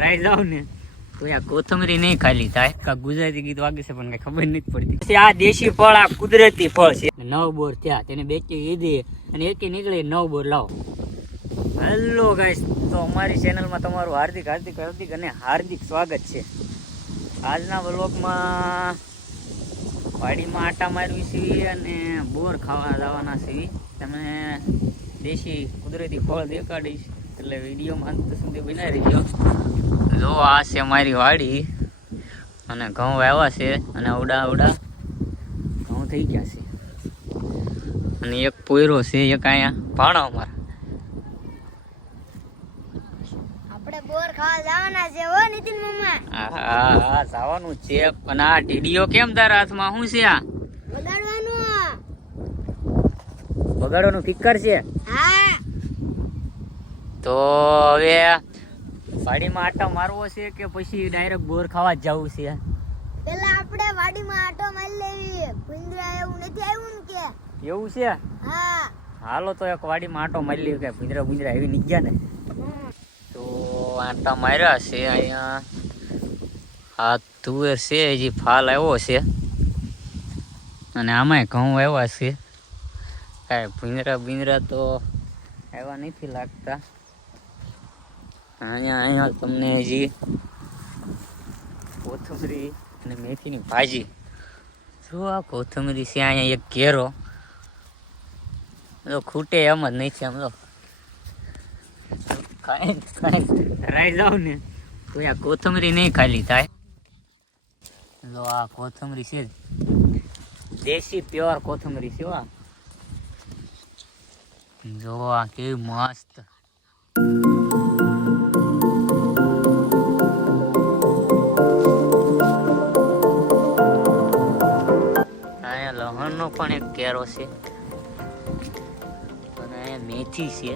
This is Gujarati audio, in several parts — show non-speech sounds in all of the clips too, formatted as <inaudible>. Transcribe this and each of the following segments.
ધરાઈ જાવ ને, તો આ કોથમરી નહીં ખાલી થાય. કા ગુજરાતી ગીત વાગે છે, પણ કઈ ખબર નથી પડતી. આ દેશી ફળ, આ કુદરતી ફળ છે. નવ બોર થયા, તેને બેચી લીધી અને એકી નીકળી નવ બોર લાવો. હેલો ગાઈસ તો અમારી ચેનલમાં તમારું હાર્દિક હાર્દિક હાર્દિક અને હાર્દિક સ્વાગત છે. આજના વ્લોગમાં વાડીમાં આટા મારવી સીવી અને બોર ખાવા જવાના સીવી. તમે દેશી કુદરતી ફળ દેખાડીશ. એટલે વિડીયોમાં અંત સુધી બનાવી રહ્યો જો આ છે મારી વાડી. અને ઘઉં વાવ્યા છે અને અવડા અવડા ઘઉં થઈ ગયા છે. અને એક પોયરો છે એક અહીંયા ભાણો અમારા. આપણે બોર ખાવા જવાના છે હો નીતિન મમ્મા. હા હા જવાનું છે. પણ આ ટીડીઓ કેમ તારા હાથમાં? શું છે આ? વગાડવાનું બગાડવાનું ફિકર છે? હા તો હવે વાડીમાં આટો મારવો છે કે પછી ડાયરેક્ટ બોર ખાવા જ જવું છે? પેલા આપણે વાડીમાં આટો મારી લેવી. ભૂંદરા એવું નથી આવ્યું કે? એવું છે? હા. હાલો તો એક વાડીમાં આટો મારી લેવી કે ભૂંદરા ભૂંદરા એવી નહીં ગયા ને. તો આટા માર્યા છે અહીંયા. આ તુવેર છે હજી ફાલ આવ્યો છે. અને આમાંય ઘઉં આવ્યા છે. કાંઈ ભીંદરા ભીંદરા તો આવ્યા નથી લાગતા. અહીંયા અહીંયા તમને હજી કોથમરી અને મેથીની ભાજી. જો આ કોથમરી છે, અહીંયા એક ઘેરો. તો ખૂટે એમ જ નહીં છે એમ તો. કાંઈ કાંઈ ધરાઈ જાવ ને તો આ કોથમરી નહીં ખાલી થાય. લો, આ કોથમરી છે. દેશી પ્યોર કોથમરી છે આ. જો આ કેવી મસ્ત. પણ એક કેરો છે. અને મેથી છે.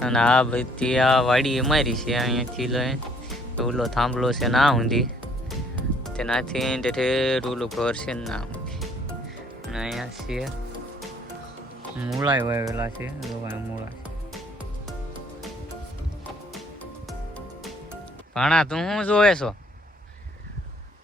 અને આ બધી આ વાડી અમારી છે અહીંયાથી લઈ ઓલો થાંભલો છે ના ઊંધી તેનાથી તેથી રૂલું ઘર છે ને અને અહીંયા છે મૂળાઈ વાવેલા છે મૂળા ભાણા તું શું જોવે છો?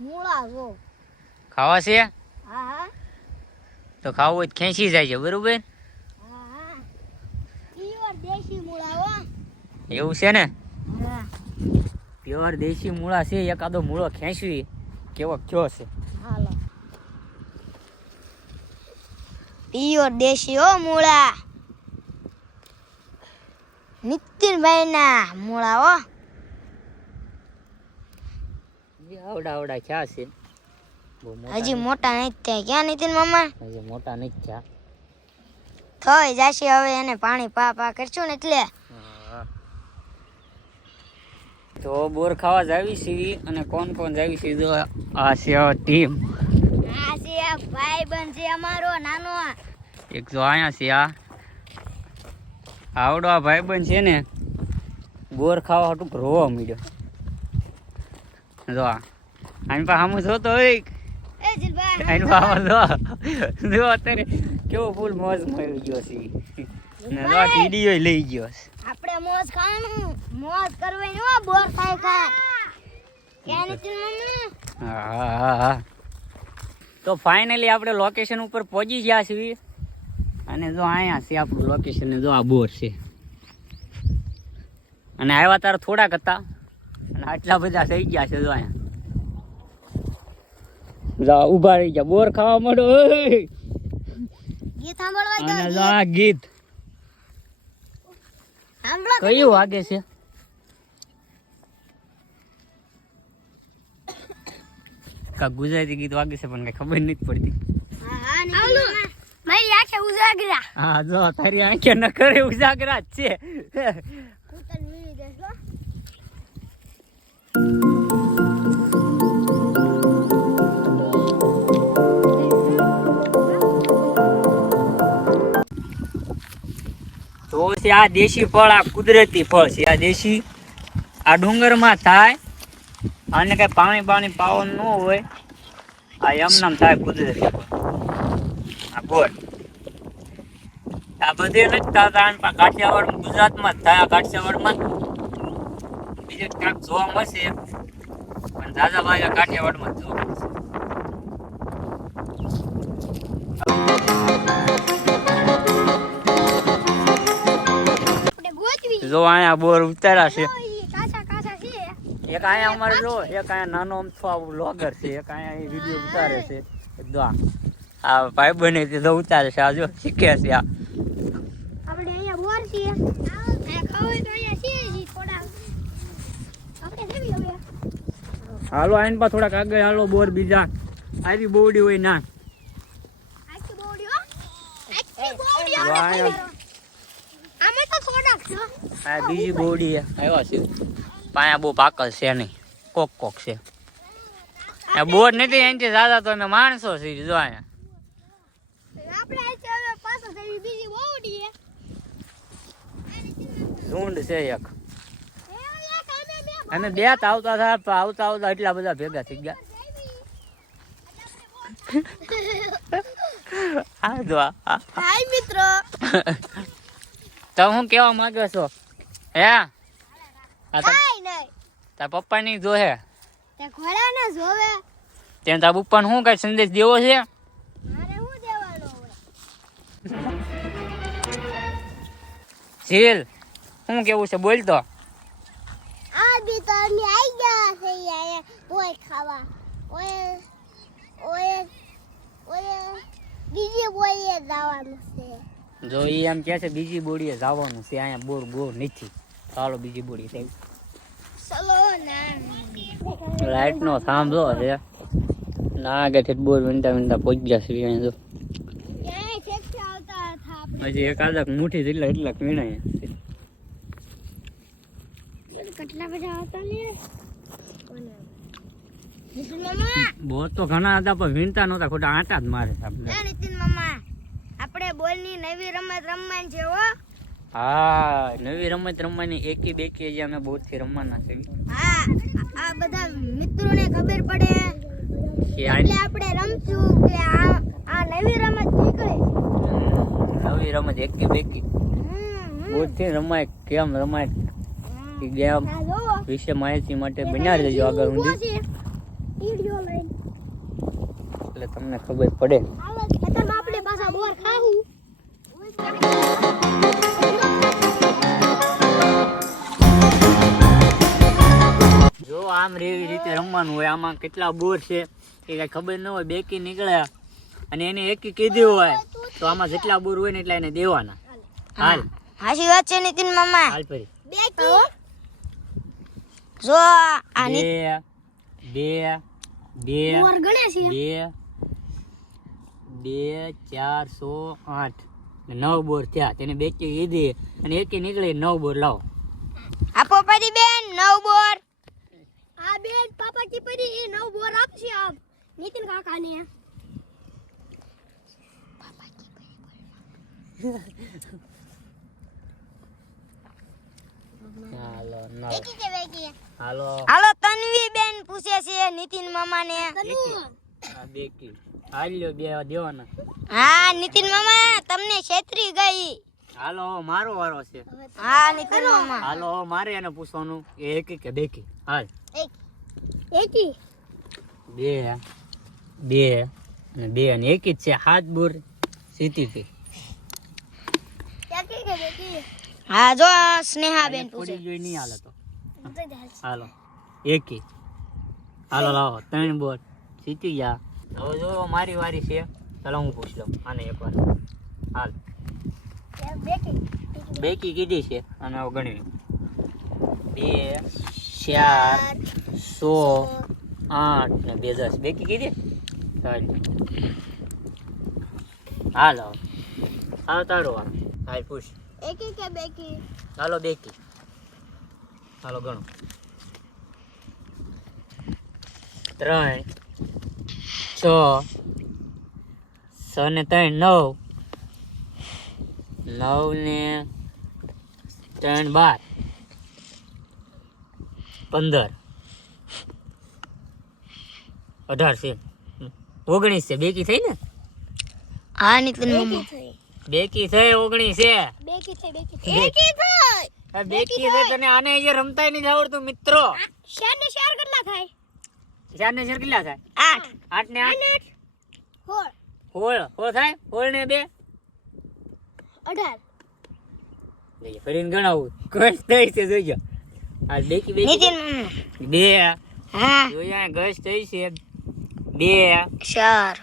મૂળા જો. ખાવા છે? તો ખાવું હોય ખેંચી જાય છે બરોબર એવું છે ને? પ્યોર દેશી મૂળા છે એકાદો મૂળો ખેંચવી. કેવો કયો છે? પ્યોર દેશી હો મૂળા. નિતિનભાઈ ના મૂળા હો. એ આવડા આવડા ક્યાં છે? હજી મોટા નહીં થયા. ક્યાં નીતિન મામા? હજી મોટા નહીં થયા. થઈ જશે હવે એને પાણી પા પા કરશું ને એટલે. તો બોર ખાવા જાવી સીવી અને કોણ કોણ જાવી સીધો જો આ છે ટીમ. આ છે ભાઈ બંધ છે અમારો નાનો. એક જો આયા છે આ. આવડો આ બન છે ને બોર ખાવા હાટું રોવા મળ્યો જો આની પાસે સામું જોતો હોય જો અત્યારે કેવો ફૂલ મોજ મળી ગયો છે. ને જો ટીડીઓ લઈ ગયો છે. આપણે મોજ ખાવાનું. મોજ કરવાની હો બોર ખાઈ ખાય ક્યાં નીતિન મામા હા હા હા તો ફાઇનલી આપણે લોકેશન ઉપર પહોંચી ગયા છીએ. અને જો અહીંયા છે આપણું લોકેશન જો આ બોર છે. અને આવ્યા તારા થોડાક હતા. અને આટલા બધા થઈ ગયા છે જો અહીંયા. જો ઊભા રહી ગયા બોર ખાવા માંડો ગીત સાંભળવા દો જો આ ગીત. સાંભળો કયું વાગે છે? કા ગુજરાતી ગીત વાગે છે પણ કઈ ખબર નથી પડતી. હા હા મારી આંખે ઉજાગરા. હા જો તારી આંખે ન કરે ઉજાગરા જ છે. Thank તને તો આ દેશી ફળ, આ કુદરતી ફળ છે. આ દેશી, આ ડુંગરમાં થાય આને કઈ પાણી પાણી પાવન ન હોય, આ એમનામ થાય કુદરતી આ ગોળ. આ બધે નથી થતા કાઠિયાવાડ ગુજરાતમાં જ થાય કાઠિયાવાડમાં. બીજે ક્યાંક જોવા મળશે, પણ દાદાભાઈ આ કાઠિયાવાડમાં જ જોવા મળશે. જો અહીંયા બોર ઉતાર્યા છે. ઈ કાચા કાચા છે. એક અહીંયા અમારે જો એક અહીંયા નાનો અમથો આવું લોગર છે એક અહીંયા વીડિયો ઉતારે છે. જો આ આ ભાઈ બને તે તો ઉતારે છે આ જો શીખે છે આ. આપણે અહીંયા બોર હવે. હાલો આઈન પા થોડાક આગળ હાલો બોર બીજા. આવી બોવડી હોય ના. આખી બોડી હો આખી બોડી વાહ, આવે અહીંયા. આમે તો થોડાક છે હો. આ બીજી બોડી આવ્યા છે. પાયા બહુ પાકલ છે નહીં. કોક કોક છે. આ બોર નથી એનથી દાદા તો અમે માણસો છીએ જો અહીંયા. આપણે આજે પાછો જઈ બીજી બોડી ઝુંડ છે એક. અને બે અમે બે આવતા હતા આવતા આવતા એટલા બધા ભેગા થઈ ગયા. આ જો હાય મિત્રો. તો હું કેવા માંગ્યો છો? હે? આ તાર પપ્પા ની જો હે. તે ઘોડાને જોવે. તેને તાર પપ્પાને શું કઈ સંદેશ દેવો છે? ઝીલ શું કેવું છે? બોલ તો. જો એ એમ કે છે બીજી બોડીએ જવાનું છે અહીંયા બોર બોર નથી. ચાલો બીજી બોડી ના લાઈટ નો સાંભળો છે. ના આગળથી બોર વિનતા વિનતા પહોંચી ગયા છે આપણે હજી એકાદક મુઠ્ઠી જેટલા એટલા વીણાય. કેટલા બધા હતા ને નીતિન તો ઘણા હતા પણ વીણતા નહોતા ખોટા આંટા જ મારે આપણે. આપણે બોલની નવી રમત રમવાની છે હો. હા. નવી રમત રમવાની એકી બેકી જે અમે બહુ થી રમવાના છે. હા આ બધા મિત્રોને ખબર પડે કે એટલે આપણે રમશું કે આ આ નવી રમત નીકળે. નવી રમત એકી બેકી. હમ, બહુ થી રમાય કેમ રમાય? કે ગેમ વિશે માહિતી માટે બનાવી દેજો આગળ લઈને. એટલે તમને ખબર પડે. આપણે પાછા બોર ખાવું જો આમ રે એવી રીતે રમવાનું હોય. આમાં કેટલા બોર છે એ કઈ ખબર ન હોય. બેકી નીકળ્યા અને એને એકી કીધી હોય તો આમાં જેટલા બોર હોય ને એટલા એને દેવાના. હાલ. હાશી વાત છે નીતિન મામા. હાલ ફરી. બે જો આ બે બે બે બોર ગણે છે. બે બે ચાર સો આઠ. નવ બોર થયા. તેને બેકી કીધી. અને એકી નીકળી. નવ બોર લાવો. આપો પરી બેન નવ બોર. આ બેન પાપા કી પરી એ નવ બોર આપશે આપ નીતિન કાકા ને હાલો નવ. હાલો. હાલો તન્વી બેન પૂછે છે નીતિન મામા ને બે દેવાના. હા નીતિન મામા તમને છેતરી ગઈ. હાલો મારો વારો છે. હા નીતિન મામા હાલો મારે એને પૂછવાનું. એ એકી કે બેકી? હાલ. એકી. બે બે અને બે અને એક જ છે હાથ બોર સીધી થી હા જો સ્નેહા બેન પૂછે. જોઈ નહીં હાલે તો. હાલો. એકી. હાલો લાવો. ત્રણ બોર સીધી ગયા. હવે જો મારી વારી છે. ચાલો હું પૂછ લઉં. આને એક વાર. હાલ. બેકી. કીધી છે અને ગણી બે ચાર સો આઠ ને બે દસ. બેકી કીધી? ચાલ. હાલો હાલો તારો હાલ. પૂછ. એકી કે બેકી? હાલો બેકી. હાલો ગણો. ત્રણ છ છ ને ત્રણ નવ. નવ ને ત્રણ બાર. પંદર. અઢાર છે. ઓગણીસ છે. બેકી થઈ ને? હા નીતિન મામા બેકી થઈ. ઓગણીસ છે. બેકી થઈ બેકી થઈ. એકી થઈ. બેકી છે તને આને અહીંયા રમતા નહીં આવડતું મિત્રો. શેર ને શેર કેટલા થાય? ચાર ને શેર કેટલા થાય? આઠ. આઠ ને આઠ? હોળ. હોળ. હોળ થાય? હોળ ને બે? અઢાર. ફરીને ગણાવું. ઘસ થઈ છે જોઈજો આ બે બેકી બે. હા. જોયા ઘસ થઈ છે. બે. ચાર.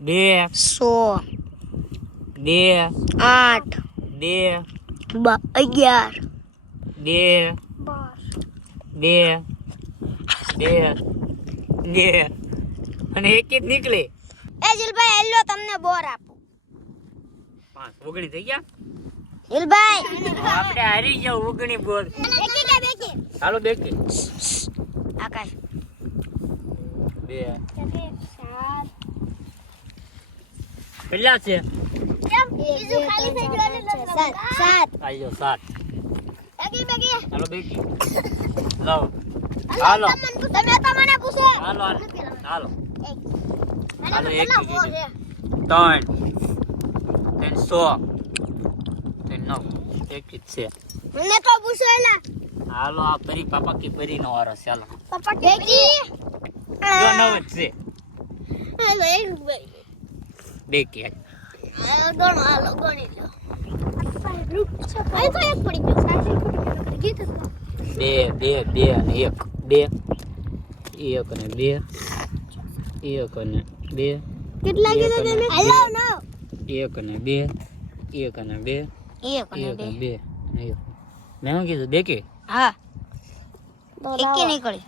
બે. સો. બે. આઠ. બે. અગિયાર. બે. બે. બે. બે. અને એક જ નીકળે. એ જીલભાઈ હેલો તમને બોર આપું. પાંચ. ઓગણી થઈ ગયા? આપણે હારી ગયા ઓગણી બોલ. બેકી કે બેકી ચાલો બેકી આકાશ. બે. કેટલા છે? બીજું ખાલી થઈ ગયું સાત. ચાલો બેકી <laughs> લાવો. હાલો. તમે તમને પૂછો હાલો હાલો. હાલો. એક. ત્રણ. ત્રણ સો ત્રણ નવ એક છે મને તો પૂછો એલા હાલો આ પરી પાપા કી પરી નો વારો છે હાલો પપ્પા બેકી જો નવ જ છે હાલો એક ભાઈ બેકી હાલો ગણો હાલો ગણી લો બે બે બે અને એક બે એક અને બે એક અને બે કેટલા કીધા તમે હેલો નો એક અને બે એક અને બે એક અને બે. મેં શું કીધું? બેકી હા. એકે નીકળી.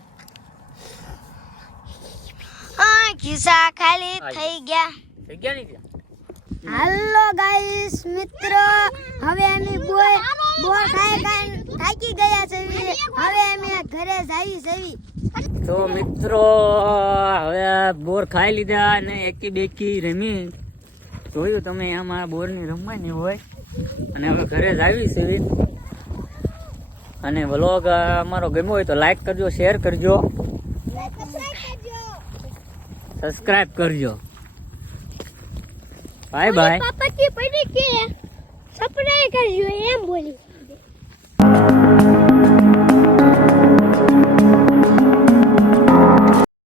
આ ખિસ્સા ખાલી થઈ ગયા. થઈ ગયા ને હાલો ગાઈસ મિત્રો. હવે અમે બોય બોર ખાઈ ખાઈ થાકી ગયા છે હવે અમે ઘરે જઈ જઈ તો મિત્રો હવે બોર ખાઈ લીધા અને એકી બેકી રમી. જોયું તમે આમાં બોરની રમવાની હોય. અને હવે ઘરે જ આવી છે અને વ્લોગ અમારો ગમ્યો હોય તો લાઈક કરજો શેર કરજો. સબસ્ક્રાઇબ કરજો. બાય બાય પડી કે? સપના કરજો, એમ બોલી.